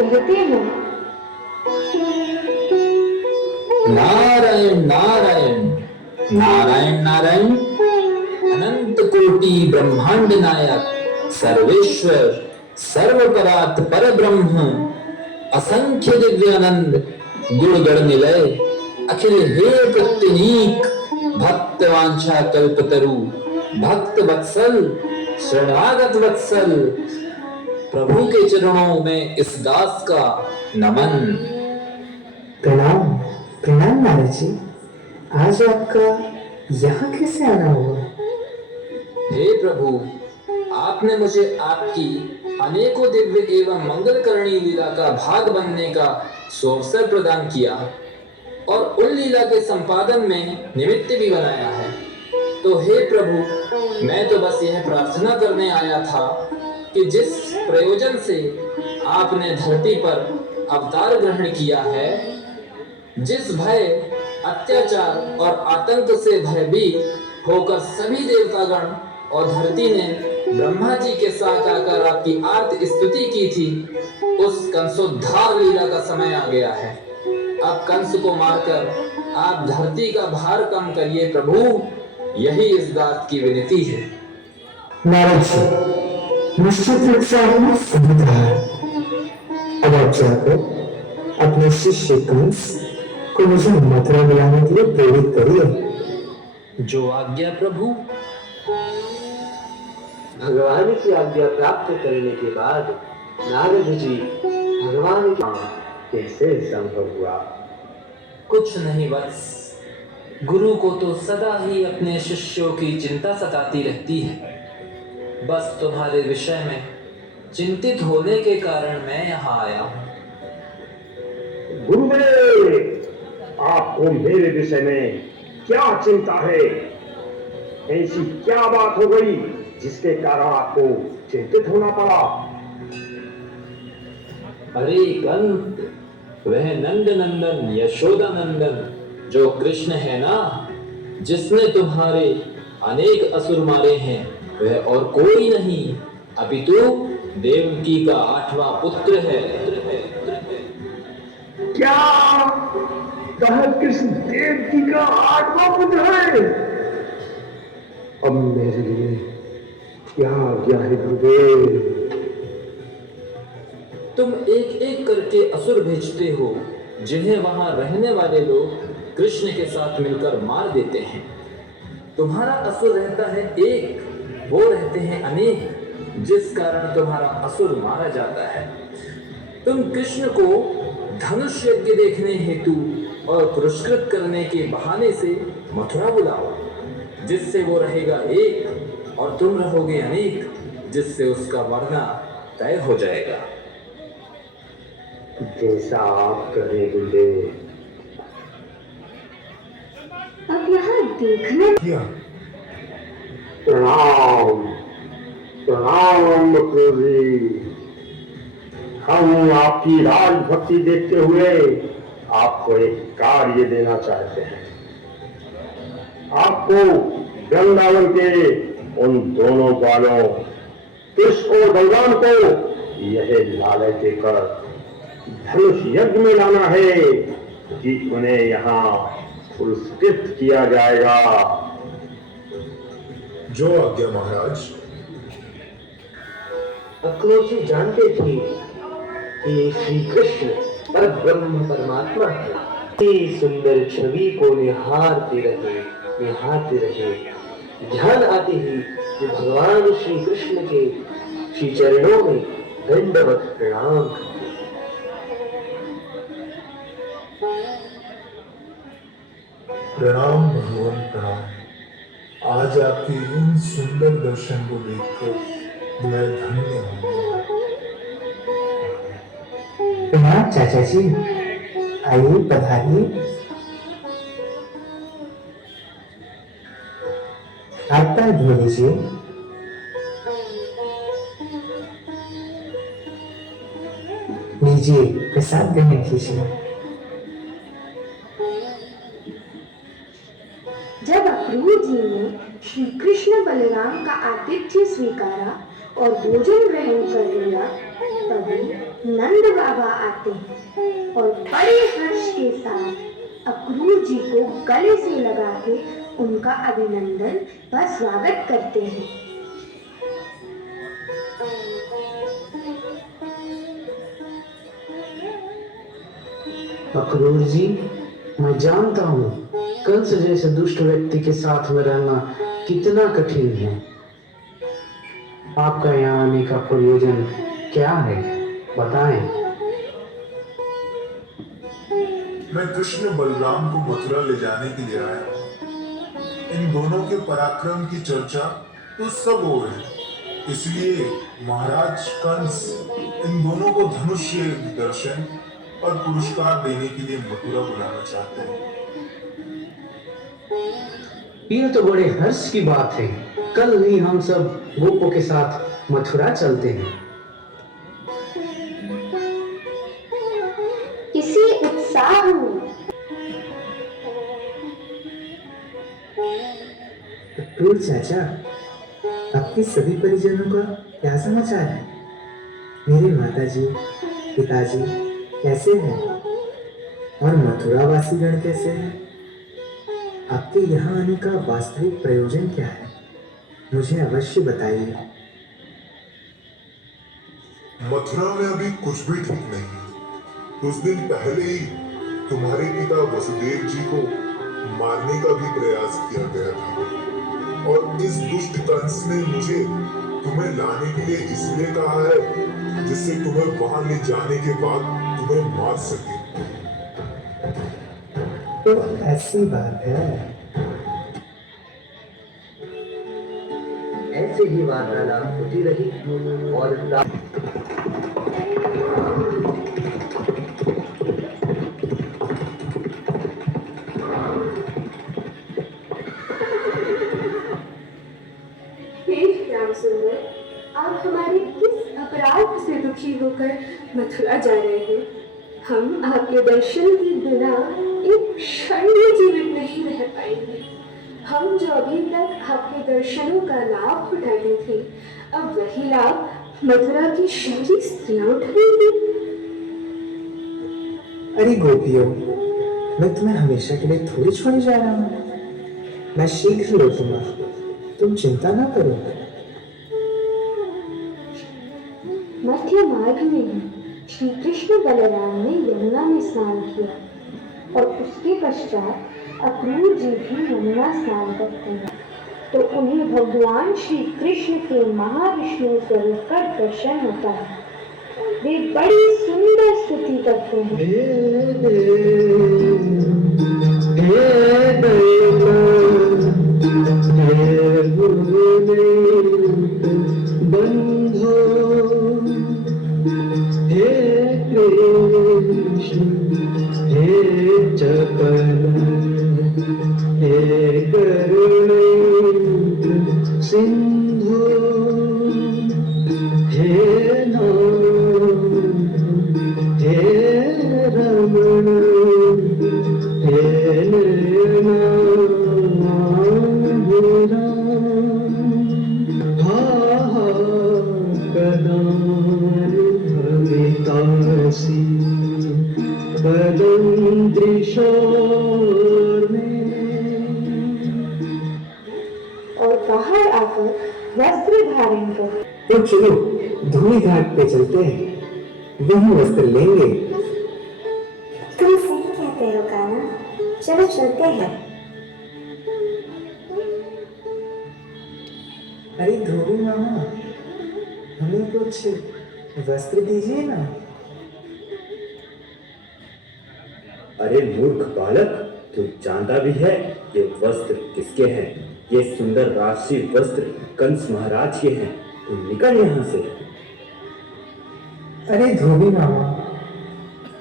कहते हो? नारायण नारायण नारायण नारायण, अनंत कोटि ब्रह्मांड नायक सर्वेश्वर सर्वपरात पर ब्रह्म, असंख्य दिव्यानंद गुणगण निलय, अखिल हे प्रत्यनीक भक्त वांछा कल्पतरु, भक्त वत्सल शरणागत वत्सल, प्रभु के चरणों में इस दास का नमन। प्रणाम प्रणाम नारद जी, आज आपका यहाँ कैसे आना हुआ? हे प्रभु, आपने मुझे आपकी अनेकों दिव्य एवं मंगलकरणी लीला का भाग बनने का सुअवसर प्रदान किया और उन लीला के संपादन में निमित्त भी बनाया है। तो हे प्रभु, मैं तो बस यह प्रार्थना करने आया था कि जिस प्रयोजन से आपने धरती पर अवतार ग्रहण किया है, जिस भय अत्याचार और आतंक से भयभीत होकर सभी देवतागण और धरती ने ब्रह्मा जी के साथ आकर आपकी आर्त स्तुति की थी, उस कंसोद्धार लीला का समय आ गया है। अब कंस को मारकर आप धरती का भार कम करिए प्रभु, यही इस दास की विनती है। नारद जी, निश्चित रूप से आपने सही कहा है। अब आप जाकर अपने शिष्य कंस को मुझे मथुरा बुलाने के लिए प्रेरित करिए। जो आज्ञा प्रभु। भगवान की आज्ञा प्राप्त करने के बाद नारद जी भगवान का कैसे संभव हुआ? कुछ नहीं वत्स, गुरु को तो सदा ही अपने शिष्यों की चिंता सताती रहती है। बस तुम्हारे विषय में चिंतित होने के कारण मैं यहाँ आया हूँ। गुरुदेव, आपको मेरे विषय में क्या चिंता है? ऐसी क्या बात हो गई जिसके कारण आपको चिंतित होना पड़ा? अरे कंस, वह नंद नंदन यशोदा नंदन जो कृष्ण है ना, जिसने तुम्हारे अनेक असुर मारे हैं, वह और कोई नहीं अपितु देवकी का 8वां पुत्र है। क्या कहा? कृष्ण देवकी का 8वां पुत्र है? अब मेरे लिए क्या आज्ञा है गुरुदेव? तुम एक एक करके असुर भेजते हो, जिन्हें वहां रहने वाले लोग कृष्ण के साथ मिलकर मार देते हैं। तुम्हारा असुर रहता है एक, वो रहते हैं अनेक, जिस कारण तुम्हारा असुर मारा जाता है। तुम कृष्ण को धनुष यज्ञ देखने हेतु और पुरस्कृत करने के बहाने से मथुरा बुलाओ, जिससे वो रहेगा एक और तुम रहोगे अनेक, जिससे उसका मरना तय हो जाएगा। जैसा आप करें गुरुदेव। अब यहाँ देखना किया। प्रणाम प्रणाम प्रभु, हम आपकी राजभक्ति देखते हुए आपको एक कार्य देना चाहते हैं। आपको वृंदावन के उन दोनों बालों कृष्ण और बलराम को यह लालच देकर धनुष यज्ञ में लाना है कि उन्हें यहाँ पुरस्कृत किया जाएगा। जो आज्ञा महाराज। अक्रूर जी जानते थे कि श्री कृष्ण पर ब्रह्म परमात्मा है। इतनी सुंदर छवि को निहारते रहे। ध्यान आते ही कि भगवान श्री कृष्ण के श्री चरणों में दंडवत प्रणाम। प्रणाम भगवान प्रणाम। आज आपके इन सुंदर दर्शन को देखकर मैं धन्य हूँ। प्रणाम चाचा जी, आइए पधारिए। आप पैर धो लीजिए। लीजिए, प्रसाद ग्रहण कीजिए। जब अक्रूर जी ने श्री कृष्ण बलराम का आतिथ्य स्वीकारा और भोजन ग्रहण कर लिया, तभी नंद बाबा आते हैं और बड़े हर्ष के साथ अक्रूर जी को गले से लगा के उनका अभिनंदन व स्वागत करते हैं। अक्रूर जी, मैं जानता हूँ कंस जैसे दुष्ट व्यक्ति के साथ में रहना कितना कठिन है। आपका यहाँ आने का प्रयोजन क्या है, बताएं। मैं कृष्ण बलराम को मथुरा ले जाने के लिए आया हूँ। इन दोनों के पराक्रम की चर्चा तो सब हो है, इसलिए महाराज कंस इन दोनों को धनुष्य दर्शन और पुरस्कार देने के लिए मथुरा बुलाना चाहते हैं। यह तो बड़े हर्ष की बात है। कल ही हम सब गोपों के साथ मथुरा चलते हैं। इसी उत्साह में अक्रूर चाचा, आपके सभी परिजनों का क्या समाचार है? मेरे माताजी, पिताजी कैसे हैं? और मथुरा वासीगण कैसे हैं? आपके यहाँ आने का वास्तविक प्रयोजन क्या है? मुझे अवश्य बताइए। मथुरा में अभी कुछ भी ठीक नहीं है। कुछ दिन पहले ही तुम्हारे पिता वसुदेव जी को मारने का भी प्रयास किया गया था, और इस दुष्ट कंस ने मुझे तुम्हें लाने के लिए इसलिए कहा है जिससे तुम्हें वहां ले जाने के बाद तुम्हें मार सके। तो ऐसी बात है। ऐसे ही वार्तालाप होती रही और श्याम सुंदर, आप हमारे किस अपराध से दुखी होकर मथुरा जा रहे हैं? हम आपके दर्शन के बिना एक क्षण भी जीवित नहीं रह पाएंगे। हम जो अभी तक आपके दर्शनों का लाभ उठाते थे, अब वही लाभ मथुरा की शहरी स्त्रियां उठाएंगी। अरे गोपियों, मैं तुम्हें हमेशा के लिए थोड़ी छोड़े जा रहा हूँ। मैं शीघ्र लौटूंगा, तुम चिंता ना करो। मध्य मार्ग में श्री कृष्ण बलराम ने यमुना में स्नान किया और उसके पश्चात अक्रूर जी भी यमुना स्नान करते हैं, तो उन्हें भगवान श्री कृष्ण के महाविष्णु स्वरूप का दर्शन होता है। वे बड़ी सुंदर स्तुति करते हैं। और बाहर आकर वस्त्र धारण कर तो चलो धूली घाट पे चलते हैं, वहीं वस्त्र लेंगे। तुम सही कहते हो काना, चलो चलते हैं। अरे धोबी मामा, हमें कुछ वस्त्र दीजिए ना। अरे मूर्ख बालक, तू जानता भी है ये वस्त्र किसके हैं? ये सुंदर राजसी वस्त्र कंस महाराज के हैं। तू निकल यहाँ से। अरे धोबी मामा,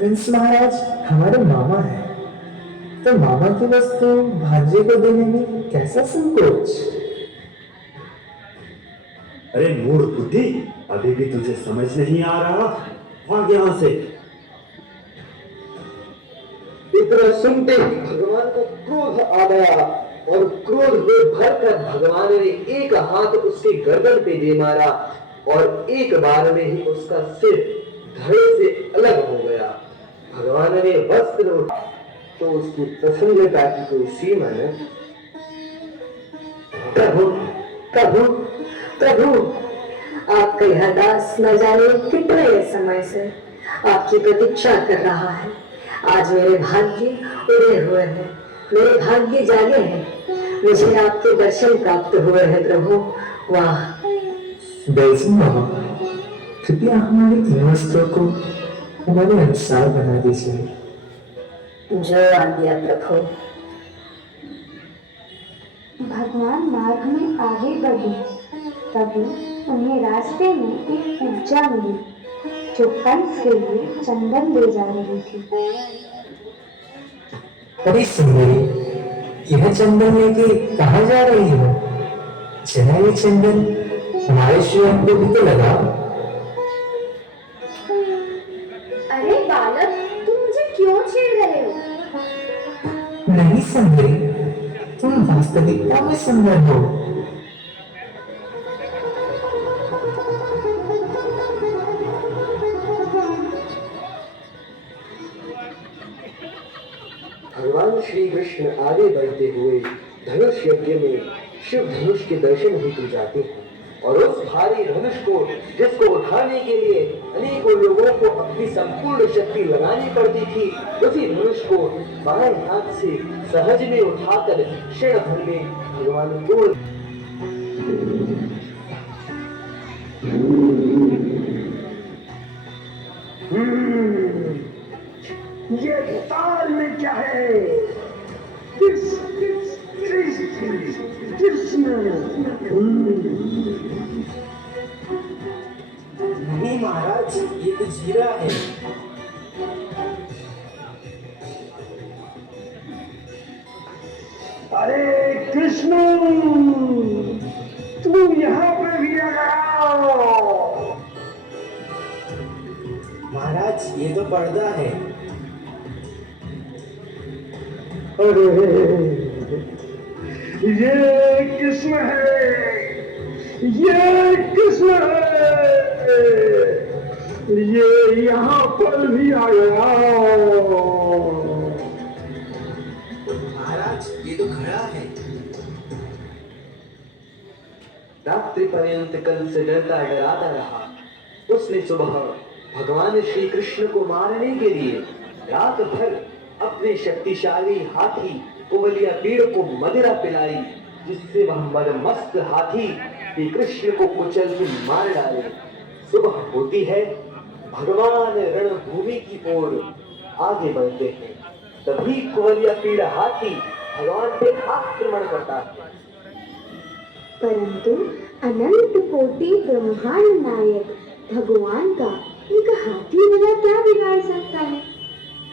कंस महाराज हमारे मामा हैं, तो मामा की वस्तु भांजे को देने में कैसा संकोच? अरे मूढ़ बुद्धि, अभी भी तुझे समझ नहीं आ रहा? भाग यहाँ से। इतना सुनते ही भगवान को क्रोध आ गया और क्रोध में भरकर भगवान ने एक हाथ उसकी गर्दन पे दे मारा और एक बार में ही उसका सिर धड़ से अलग हो गया। भगवान ने वस्त्र उठा तो उसकी प्रसन्नता की कोई सीमा न थी। प्रभु प्रभु प्रभु, आपका यह दास न जाने कितने समय से आपकी प्रतीक्षा कर रहा है। आज मेरे भाग्य उड़े हुए हैं, मेरे भाग्य जागे हैं, मुझे आपके दर्शन प्राप्त हुए हैं प्रभु। वाह! बेलसिंह बाबा, कृपया हमारे इन वस्त्रों को हमारे अनुसार बना दीजिए। जो आज्ञा प्रभु। भगवान मार्ग में आगे बढ़े, तभी उन्हें रास्ते में एक उपजा मिली जो कंस के लिए चंदन ले जा रही थी। अरे सुंदरी, यह चंदन लेके कहाँ जा रही हो? जरा ये चंदन हमारे श्रीअंग को भी तो लगा। अरे बालक, तुम मुझे क्यों छेड़ रहे हो? नहीं सुंदरी, तुम वास्तविकता में सुंदर हो। भगवान श्री कृष्ण आगे बढ़ते हुए धनुष यज्ञ में शिव धनुष के दर्शन हेतु जाते हैं और उस भारी धनुष को जिसको उठाने के लिए अनेकों लोगों को अपनी संपूर्ण शक्ति लगानी पड़ती थी, उसी धनुष को बाएं हाथ से सहज में उठाकर क्षण भर में भगवान तोड़। ये ताल में क्या है? नहीं महाराज, ये तो जीरा है। अरे कृष्ण, तुम यहाँ पे भी आ गए। महाराज, ये तो पर्दा है। अरे ये कृष्ण है, ये कृष्ण है, ये यहाँ पर भी आ गया। महाराज, ये तो खड़ा है। रात्रि पर्यंत कंस डरता डराता रहा। उसने सुबह भगवान श्री कृष्ण को मारने के लिए रात भर अपने शक्तिशाली हाथी कुवलिया पीड़ को मदिरा पिलाई, जिससे वह मदमस्त हाथी श्री कृष्ण को कुचल के मार डाले। सुबह होती है, भगवान रणभूमि की ओर आगे बढ़ते हैं। तभी कुवलिया पीड़ हाथी भगवान पे आक्रमण करता है। परंतु अनंत कोटि ब्रह्मांड नायक भगवान का एक हाथी वाला क्या बिगाड़ सकता है?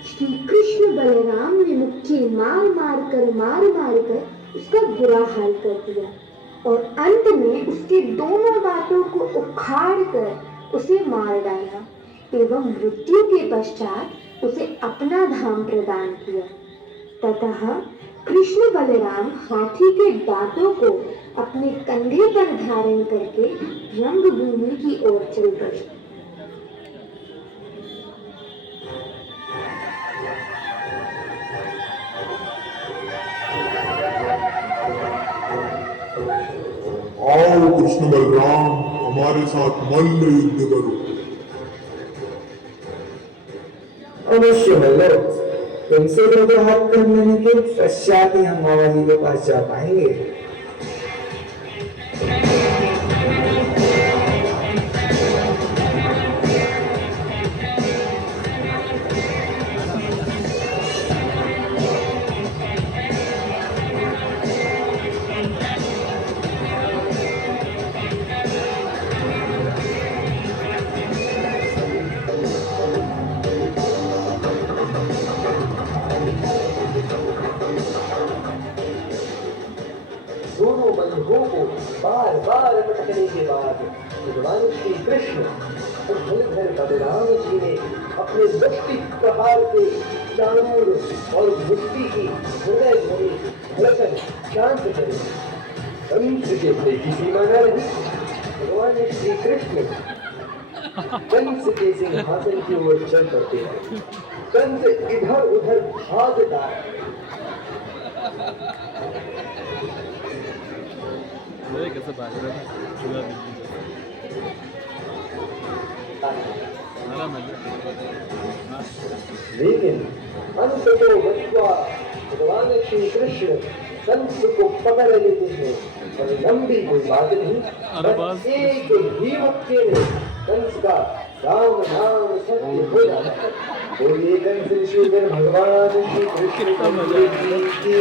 श्री कृष्ण बलराम ने मुट्ठी मार कर उसका बुरा हाल कर दिया और अंत में उसके दोनों दांतों को उखाड़ कर उसे मार डाला एवं मृत्यु के पश्चात उसे अपना धाम प्रदान किया। ततः कृष्ण बलराम हाथी के दांतों को अपने कंधे पर धारण करके रंगभूमि की ओर चल पड़े। आओ कृष्ण बलराम, हमारे साथ मल्ल युद्ध करो। अवश्य मल्लो, तुमसे दो हाथ करने के पश्चात ही हम बाबा जी के पास जा पाएंगे। दोनों बंधुओं को बार बार पटकने के बाद भगवान श्री कृष्ण और बलभद्र बलराम जी ने अपने दृष्टि प्रहार से चाणूर और मुक्ति की हृदय भरी धड़कन शांत करी। कंस के भय की सीमा न रही। भगवान श्री कृष्ण कंस के सिंहासन की ओर चल पड़ते हैं। कंस इधर उधर भागता है। कसं भागलं ना तुला लेकिन अंत को बचवा भगवान श्री कृष्ण कंस को पकड़ लेते हैं और लंबी कोई बात नहीं, बस एक ही मक्के में कंस का राम नाम सत्य हो जाता है। बोलिए कंस भगवान श्री कृष्ण की